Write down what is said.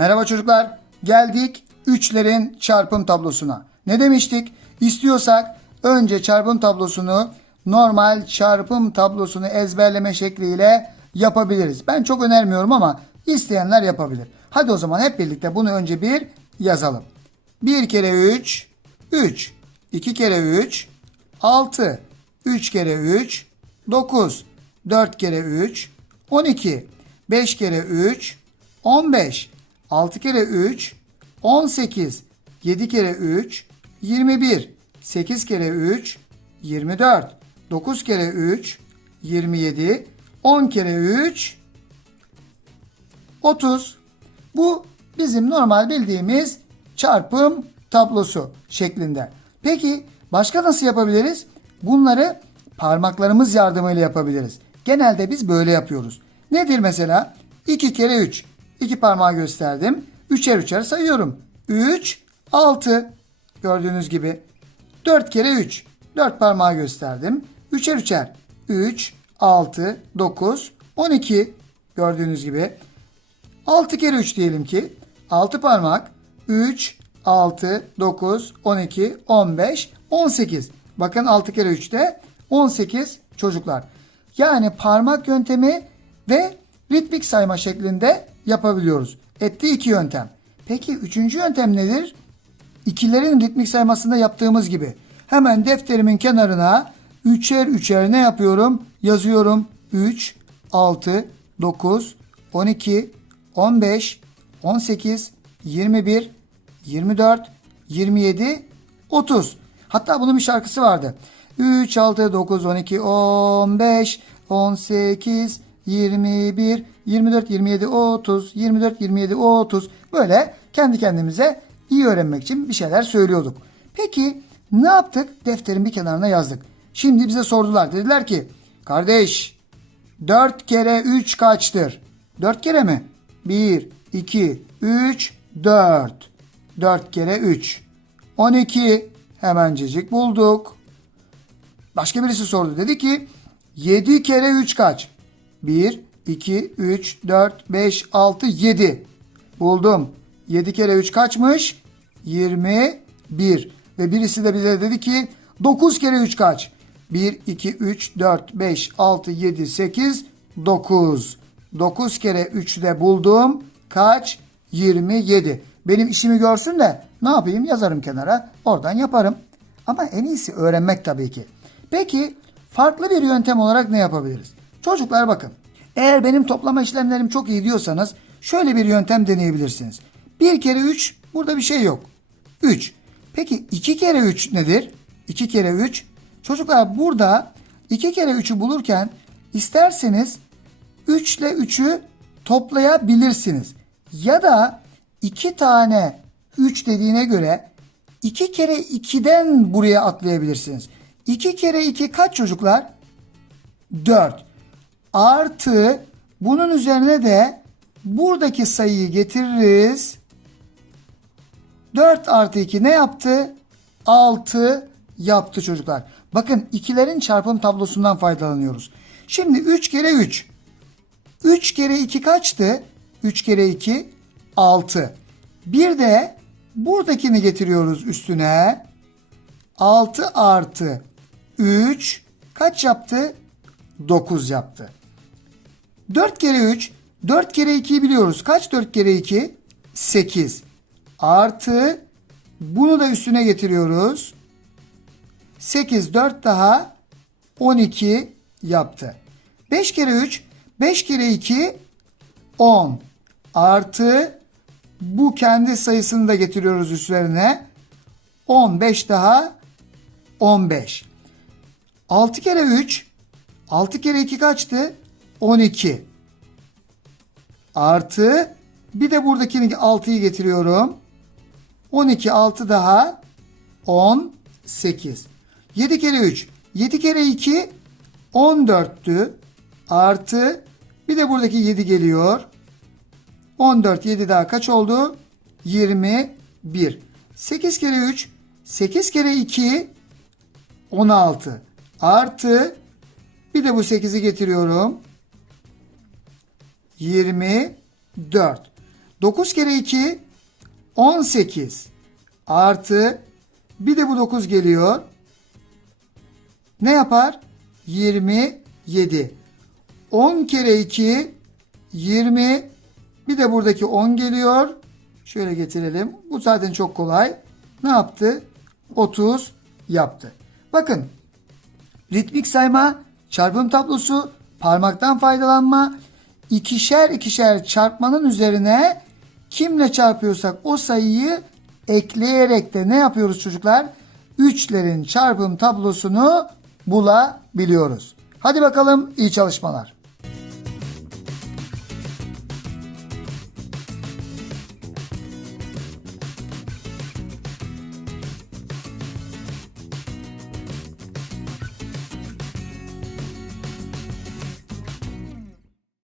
Merhaba çocuklar. Geldik üçlerin çarpım tablosuna. Ne demiştik? İstiyorsak önce çarpım tablosunu normal çarpım tablosunu ezberleme şekliyle yapabiliriz. Ben çok önermiyorum ama isteyenler yapabilir. Hadi o zaman hep birlikte bunu önce bir yazalım. 1 kere 3 3 2 kere 3 6 3 kere 3 9 4 kere 3 12 5 kere 3 15 6 kere 3 18 7 kere 3 21 8 kere 3 24 9 kere 3 27 10 kere 3 30 bu bizim normal bildiğimiz çarpım tablosu şeklinde. Peki başka nasıl yapabiliriz? Bunları parmaklarımız yardımıyla yapabiliriz. Genelde biz böyle yapıyoruz. Nedir mesela? 2 kere 3. 2 parmağı gösterdim. Üçer üçer sayıyorum. 3, 6. Gördüğünüz gibi. 4 kere 3. 4 parmağı gösterdim. Üçer üçer. 3, 6, 9, 12. Gördüğünüz gibi. 6 kere 3 diyelim ki. 6 parmak. 3, 6, 9, 12, 15, 18. Bakın 6 kere 3'te 18 çocuklar. Yani parmak yöntemi ve ritmik sayma şeklinde yapabiliyoruz. Etti iki yöntem. Peki üçüncü yöntem nedir? İkilerin ritmik saymasında yaptığımız gibi. Hemen defterimin kenarına üçer üçer ne yapıyorum? Yazıyorum. 3, 6, 9, 12, 15, 18, 21, 24, 27, 30. Hatta bunun bir şarkısı vardı. 3, 6, 9, 12, 15, 18, 21, 24, 27, 30, 24, 27, 30. Böyle kendi kendimize iyi öğrenmek için bir şeyler söylüyorduk. Peki ne yaptık? Defterin bir kenarına yazdık. Şimdi bize sordular. Dediler ki kardeş 4 kere 3 kaçtır? 4 kere mi? 1, 2, 3, 4. 4 kere 3. 12. Hemencecik bulduk. Başka birisi sordu. Dedi ki 7 kere 3 kaç? 1, 2, 3, 4, 5, 6, 7. Buldum. 7 kere 3 kaçmış? 21. Ve birisi de bize dedi ki 9 kere 3 kaç? 1, 2, 3, 4, 5, 6, 7, 8, 9. 9 kere 3 de buldum. Kaç? 27. Benim işimi görsün de ne yapayım yazarım kenara. Oradan yaparım. Ama en iyisi öğrenmek tabii ki. Peki farklı bir yöntem olarak ne yapabiliriz? Çocuklar bakın. Eğer benim toplama işlemlerim çok iyi diyorsanız şöyle bir yöntem deneyebilirsiniz. 1 kere 3 burada bir şey yok. 3. Peki 2 kere 3 nedir? 2 kere 3. Çocuklar burada 2 kere 3'ü bulurken isterseniz 3 ile 3'ü toplayabilirsiniz. Ya da 2 tane 3 dediğine göre 2 kere 2'den buraya atlayabilirsiniz. 2 kere 2 kaç çocuklar? 4. Artı bunun üzerine de buradaki sayıyı getiririz. 4 artı 2 ne yaptı? 6 yaptı çocuklar. Bakın ikilerin çarpım tablosundan faydalanıyoruz. Şimdi 3 kere 3. 3 kere 2 kaçtı? 3 kere 2 6. Bir de buradakini getiriyoruz üstüne. 6 artı 3 kaç yaptı? 9 yaptı. 4 kere 3 4 kere 2'yi biliyoruz. Kaç 4 kere 2? 8. Artı bunu da üstüne getiriyoruz. 8 4 daha 12 yaptı. 5 kere 3 5 kere 2 10 artı bu kendi sayısını da getiriyoruz üzerine. 15 daha 15. 6 kere 3 6 kere 2 kaçtı? 12. Artı bir de buradakini 6'yı getiriyorum. 12 6 daha 18. 7 kere 3 7 kere 2 14'tü. Artı bir de buradaki 7 geliyor. 14 7 daha kaç oldu? 21. 8 kere 3 8 kere 2 16. Artı bir de bu 8'i getiriyorum. 24. 9 kere 2 18 artı bir de bu 9 geliyor. Ne yapar? 27. 10 kere 2 20 bir de buradaki 10 geliyor. Şöyle getirelim. Bu zaten çok kolay. Ne yaptı? 30 yaptı. Bakın ritmik sayma, çarpım tablosu, parmaktan faydalanma, ikişer ikişer çarpmanın üzerine kimle çarpıyorsak o sayıyı ekleyerek de ne yapıyoruz çocuklar? Üçlerin çarpım tablosunu bulabiliyoruz. Hadi bakalım iyi çalışmalar.